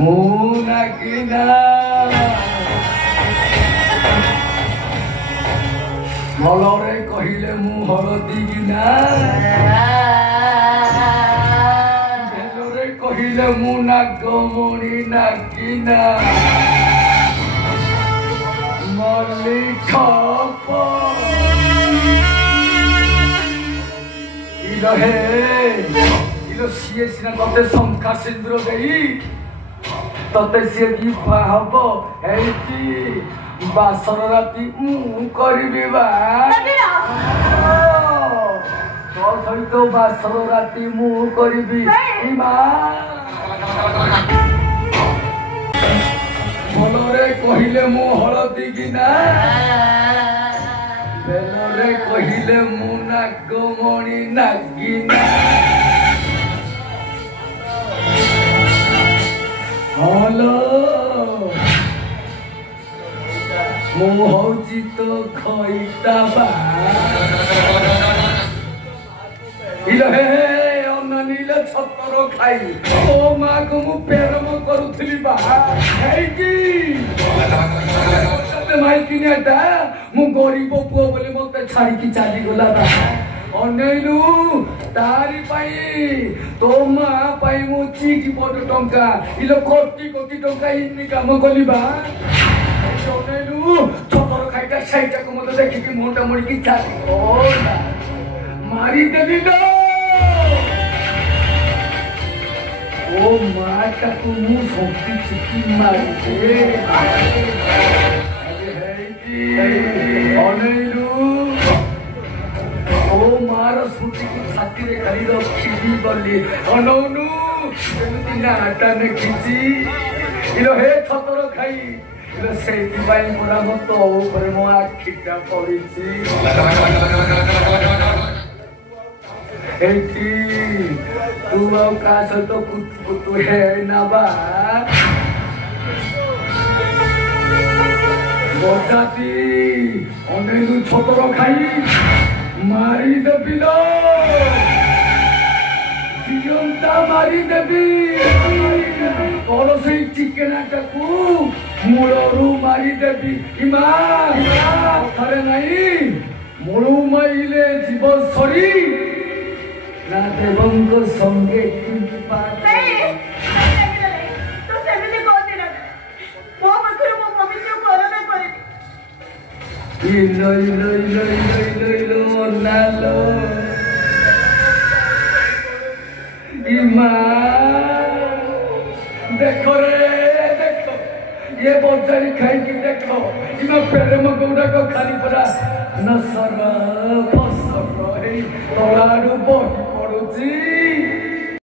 ମୁନାକିନା ଭଲରେ କହିଲେ ମୁଁ ହଳଦୀ କିନା ଭେଲରେ କହିଲେ ମୁଁ ନାଗମଣି ନାକିନା ମଲ୍ଲିକ হে ইলো সিয়ে সিনা ততে শঙ্কা সিন্দুর দেই ততে সিয়ে বিবাহ হব এইটি বাসর রাতি মু করিবি বা তো সহিত বাসর রাতি মু করিবি মা ভলরে কহিলে মু হলদি কিনা বেলরে কহিলে মু নাগমণি নাগিনা হলো মু হଉଛି তো খইটা বা ইলো হে অননীল ছতর খাই ও মা গো মু প্ରେମ କରୁଥିଲି ବା ହେଇକି ମାଇକିନିଆଟା ମୁଁ ଗରିବ ପୁଅ ବୋଲି ମତେ ଛାଡିକି ଚାଲିଗଲା ବା ଅନେଇଲୁ ତାରି ପାଇଁ ତୋ ମା ପାଇଁ ମୁଁ ଚିଠି ବଡ ଟଙ୍କା ଇଲୋ କୋଟି କୋଟି ଟଙ୍କା ଇନି କାମ କଲି ବା ଅନେଇଲୁ ଛତର ଖାଇଟା ସେଇଟାକୁ ମତେ ଦେଖିକି ମୁହଁଟା ମୋଡ଼ିକି ଚାଲିଗଲା ମାରିଦେଲି ଲୋ ଓ ମାଟାକୁ ମୁଁ ଶକ୍ତି ଚିକି ମାରିଦେ ଅନେଇଲୁ ଓ ମାର ସ୍ମୃତିକୁ ଛାତିରେ ଖାଲି ରଖିବି ଗଲି ଅନଉନୁ କେମିତି ନାଟା ନେଖିଛି ଇଲୋ ହେ ଛତର ଖାଇ ଇଲୋ ସେଇଥିପାଇଁ ପରା ମୋ ତୋ ଉପରେ ମୋ ଆଖିଟା ପଡ଼ିଛି ଏଇଠି ତୁ ଆଉ କାହା ସହିତ କୁତୁ ହେ ନବା বজাতি অনেক ছতর খাই মারি দেবি জীবনটা মারি দেবি তোর সেই চিকেনাটাকু মূলরু মারি দেবি ইমা কথারে নাই মূলু মাইলে জীব সরি না দেবঙ্গ সঙ্গে কিন্তু Ilo nalo Ima देखो रे देखो ये बोझारी खाई की देखो इमा प्रेम गौड़ा को खाली पड़ा नसर फसर तोलाडू बही पड़ुची